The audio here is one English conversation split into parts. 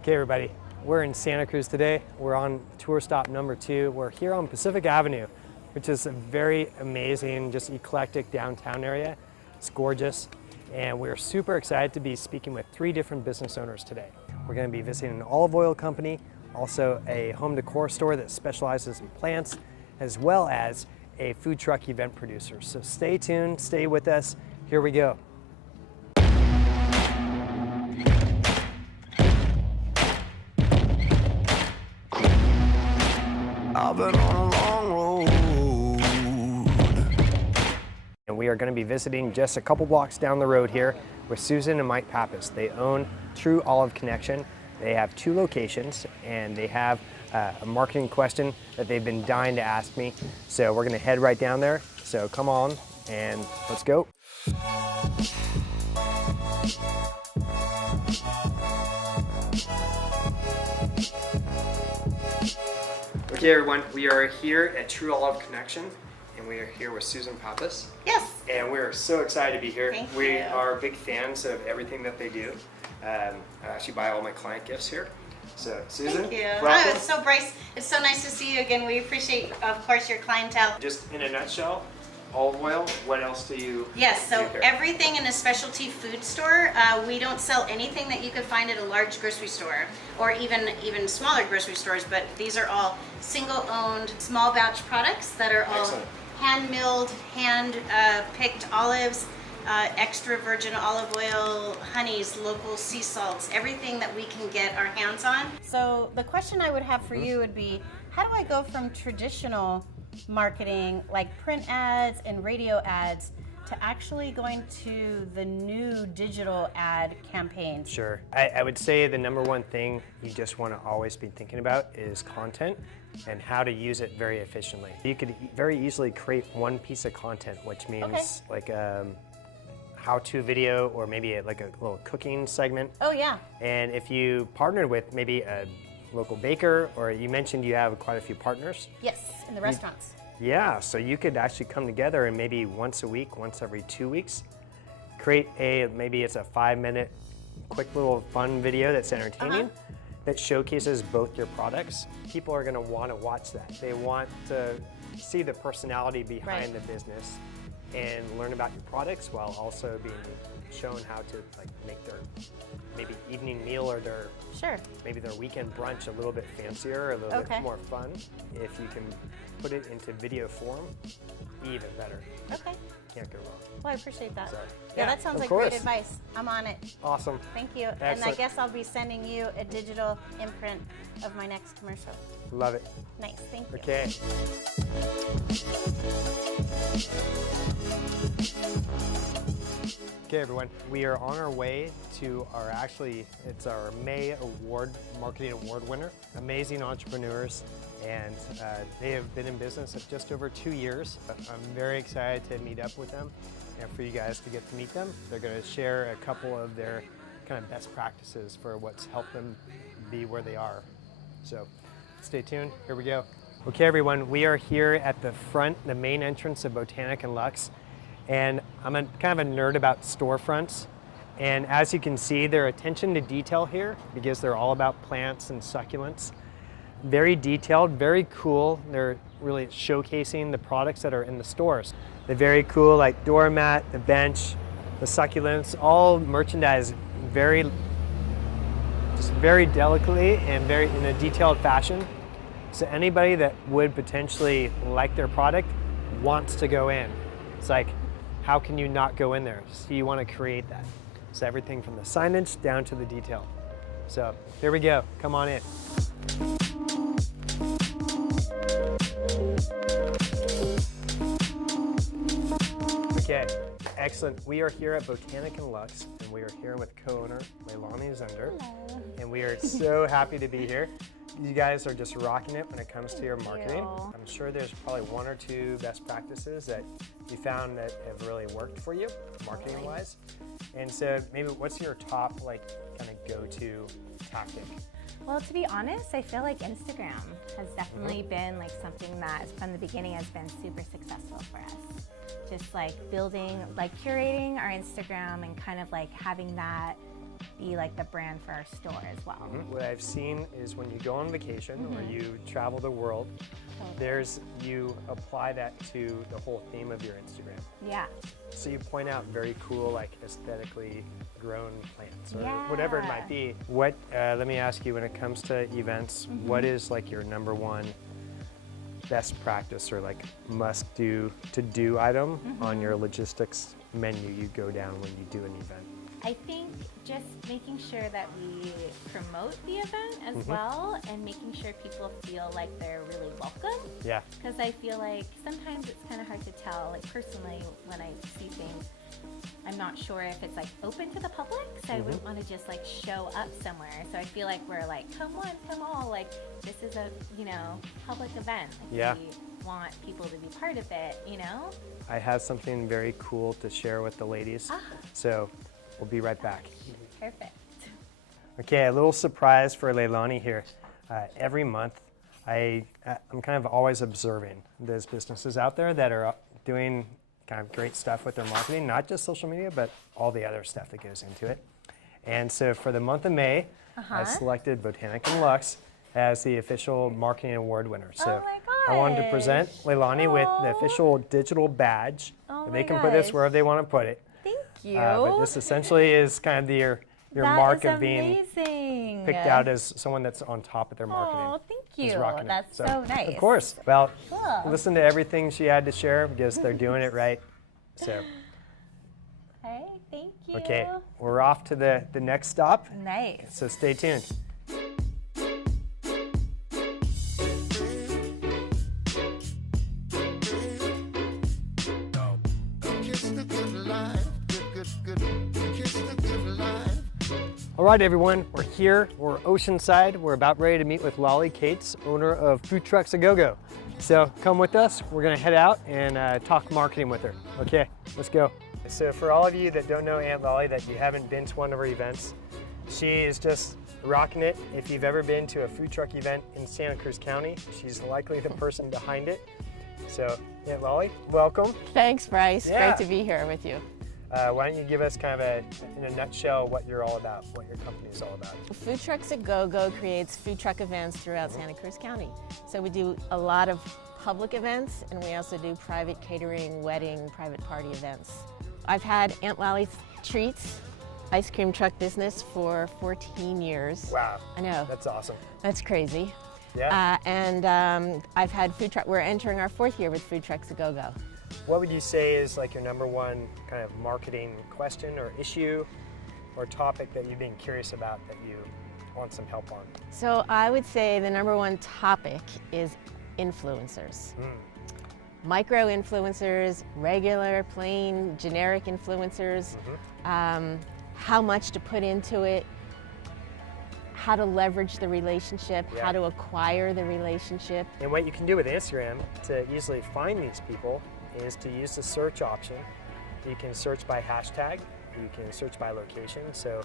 Okay, everybody, we're in Santa Cruz today. We're on tour stop number 2. We're here on Pacific Avenue, which is a very amazing, just eclectic downtown area. It's gorgeous, and we're super excited to be speaking with 3 different business owners today. We're going to be visiting an olive oil company, also a home decor store that specializes in plants, as well as a food truck event producer. So stay tuned, stay with us. Here we go. I've been on a long road. And we are going to be visiting just a couple blocks down the road here with Susan and Mike Pappas. They own True Olive Connection. They have 2 locations, and they have a marketing question that they've been dying to ask me. So we're going to head right down there. So come on and let's go. Okay, everyone, we are here at True Olive Connection, and we are here with Susan Pappas. Yes. And we are so excited to be here. Thank we you. are big fans of everything that they do. I actually buy all my client gifts here. So, Susan, Thank you. welcome. Oh, it's so Bryce. It's so nice to see you again. We appreciate, of course, your clientele. Just in a nutshell, olive oil, what else do you Yes, so do here? everything in a specialty food store. We don't sell anything that you could find at a large grocery store or even smaller grocery stores, but these are all single-owned, small batch products that are all Excellent. hand-milled, hand-picked olives, extra virgin olive oil, honeys, local sea salts, everything that we can get our hands on. So the question I would have for you would be, how do I go from traditional marketing like print ads and radio ads to actually going to the new digital ad campaigns? Sure. I would say the number one thing you just want to always be thinking about is content and how to use it very efficiently. You could very easily create one piece of content, which means like a how-to video or maybe like a little cooking segment. Oh yeah. And if you partnered with maybe a local baker, or you mentioned you have quite a few partners. Yes, in the restaurants. Yeah, so you could actually come together and maybe once a week, once every 2 weeks, create maybe it's a 5-minute quick little fun video that's entertaining, that showcases both your products. People are gonna wanna watch that. They want to see the personality behind the business and learn about your products while also being shown how to like make their maybe evening meal or their maybe their weekend brunch a little bit fancier, a little bit more fun. If you can put it into video form, even better. Okay. Can't go wrong. Well, I appreciate that. So, yeah, that sounds like course. great advice. I'm on it. Awesome. Thank you. And I Excellent. guess I'll be sending you a digital imprint of my next commercial. Love it. Nice. Thank you. Okay. Okay, everyone, we are on our way to it's our May Award, Marketing Award winner. Amazing entrepreneurs, and they have been in business for just over 2 years. I'm very excited to meet up with them and for you guys to get to meet them. They're going to share a couple of their kind of best practices for what's helped them be where they are. So stay tuned, here we go. Okay, everyone, we are here at the front, the main entrance of Botanic and Luxe. And I'm kind of a nerd about storefronts. And as you can see, their attention to detail here, because they're all about plants and succulents. Very detailed, very cool. They're really showcasing the products that are in the stores. The very cool, like doormat, the bench, the succulents, all merchandised very delicately and in a detailed fashion. So anybody that would potentially like their product wants to go in. It's like, how can you not go in there? So you want to create that. So everything from the signage down to the detail. So here we go, come on in. Okay, excellent. We are here at Botanic and Luxe, and we are here with co-owner Leilani Zunder. Hello. And we are so happy to be here. You guys are just rocking it when it comes to your marketing. you. I'm sure there's probably 1 or 2 best practices that you found that have really worked for you, marketing-wise. And so maybe what's your top kind of go-to tactic? Well, to be honest, I feel like Instagram has definitely been like something that from the beginning has been super successful for us. Just like building, like curating our Instagram and kind of like having that be like the brand for our store as well. What I've seen is when you go on vacation or you travel the world, you apply that to the whole theme of your Instagram. Yeah. So you point out very cool, like aesthetically grown plants or whatever it might be. What, let me ask you, when it comes to events, what is like your number one best practice or like must do to do item on your logistics menu you go down when you do an event? I think just making sure that we promote the event as well, and making sure people feel like they're really welcome. Yeah. Because I feel like sometimes it's kind of hard to tell, like personally when I see things, I'm not sure if it's like open to the public, so I wouldn't want to just like show up somewhere. So I feel like we're like, come one, come all, like this is a, you know, public event. Like, we want people to be part of it, you know? I have something very cool to share with the ladies. So we'll be right back. Perfect. Okay, a little surprise for Leilani here. Every month, I'm kind of always observing those businesses out there that are doing kind of great stuff with their marketing, not just social media, but all the other stuff that goes into it. And so for the month of May, I selected Botanic and Luxe as the official marketing award winner. So I wanted to present Leilani with the official digital badge. They can put this wherever they want to put it. Thank you. But this essentially is kind of your mark of being picked out as someone that's on top of their marketing. Oh, thank you. Rocking it. That's so nice. Of course. Well, Cool. listen to everything she had to share because they're doing it right. So, Hey, thank you. okay, we're off to the next stop. Nice. So stay tuned. All right, everyone, we're here, we're Oceanside. We're about ready to meet with Lolly Cates, owner of Food Trucks Go. So come with us, we're gonna head out and talk marketing with her. Okay, let's go. So for all of you that don't know Aunt Lolly, that you haven't been to one of her events, she is just rocking it. If you've ever been to a food truck event in Santa Cruz County, she's likely the person behind it. So Aunt Lolly, welcome. Thanks, Bryce. Yeah. Great to be here with you. Why don't you give us kind of in a nutshell what you're all about, what your company is all about. Food Trucks Go creates food truck events throughout Santa Cruz County. So we do a lot of public events, and we also do private catering, wedding, private party events. I've had Aunt Lolly's Treats ice cream truck business for 14 years. Wow. I know. That's awesome. That's crazy. Yeah. I've had food truck. We're entering our 4th year with Food Trucks Go. What would you say is like your number one kind of marketing question or issue or topic that you've been curious about that you want some help on? So I would say the number one topic is influencers. Micro influencers, regular, plain, generic influencers, how much to put into it, how to leverage the relationship, how to acquire the relationship. And what you can do with Instagram to easily find these people is to use the search option. You can search by hashtag, you can search by location. So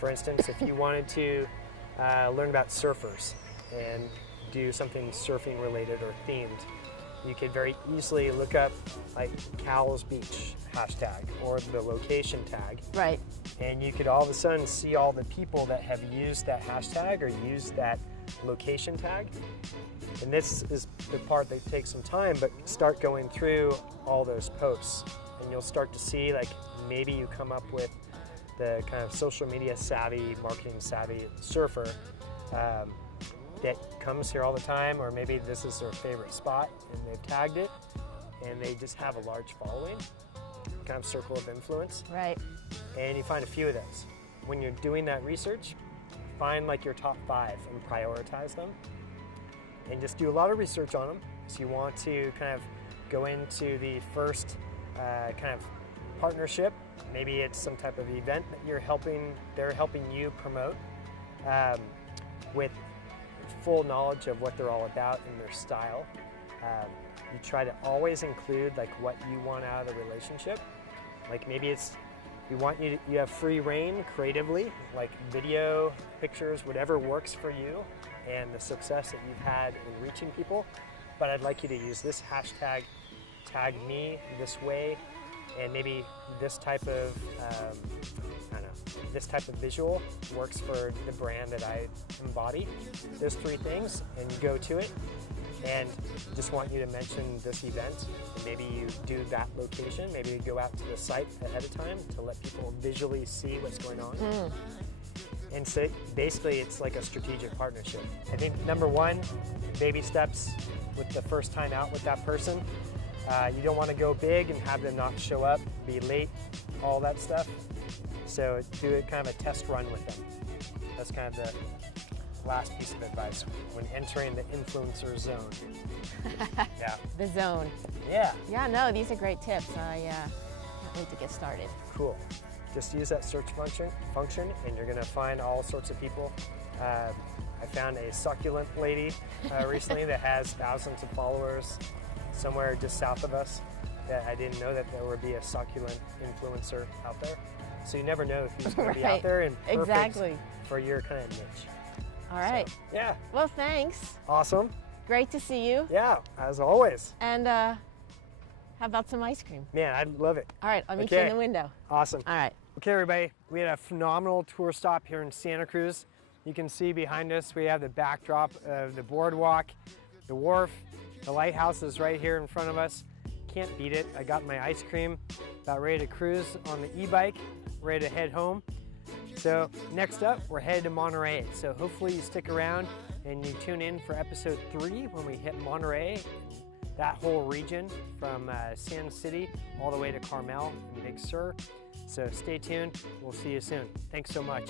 for instance, if you wanted to learn about surfers and do something surfing related or themed, you could very easily look up like Cowell's Beach hashtag or the location tag. Right. And you could all of a sudden see all the people that have used that hashtag or used that location tag. And this is the part that takes some time, but start going through all those posts and you'll start to see like maybe you come up with the kind of social media savvy, marketing savvy surfer that comes here all the time, or maybe this is their favorite spot and they've tagged it and they just have a large following, kind of circle of influence. Right. And you find a few of those. When you're doing that research, find like your top 5 and prioritize them and just do a lot of research on them. So you want to kind of go into the first kind of partnership. Maybe it's some type of event that they're helping you promote with full knowledge of what they're all about and their style. You try to always include like what you want out of the relationship. Like maybe it's you have free reign creatively, like video, pictures, whatever works for you and the success that you've had in reaching people. But I'd like you to use this hashtag, tag me this way, and maybe this type of, I don't know, this type of visual works for the brand that I embody. Those 3 things, and you go to it. And just want you to mention this event. Maybe you do that location. Maybe you go out to the site ahead of time to let people visually see what's going on. And so basically it's like a strategic partnership. I think number 1, baby steps with the first time out with that person. You don't want to go big and have them not show up, be late, all that stuff. So do it kind of a test run with them. That's kind of the last piece of advice when entering the influencer zone. Yeah. The zone. Yeah. Yeah, no, these are great tips. I can't wait to get started. Cool. Just use that search function and you're gonna find all sorts of people. I found a succulent lady recently that has thousands of followers somewhere just south of us. That I didn't know that there would be a succulent influencer out there. So you never know who's gonna be out there and perfect for your kind of niche. All right. So, yeah. Well, thanks. Awesome. Great to see you. Yeah, as always. And how about some ice cream? Man, I'd love it. All right, I'll meet you in the window. Awesome. All right. Okay, everybody, we had a phenomenal tour stop here in Santa Cruz. You can see behind us, we have the backdrop of the boardwalk, the wharf, the lighthouse is right here in front of us. Can't beat it. I got my ice cream, about ready to cruise on the e-bike, ready to head home. So next up, we're headed to Monterey. So hopefully you stick around and you tune in for episode 3 when we hit Monterey, that whole region from San City all the way to Carmel and Big Sur. So stay tuned. We'll see you soon. Thanks so much.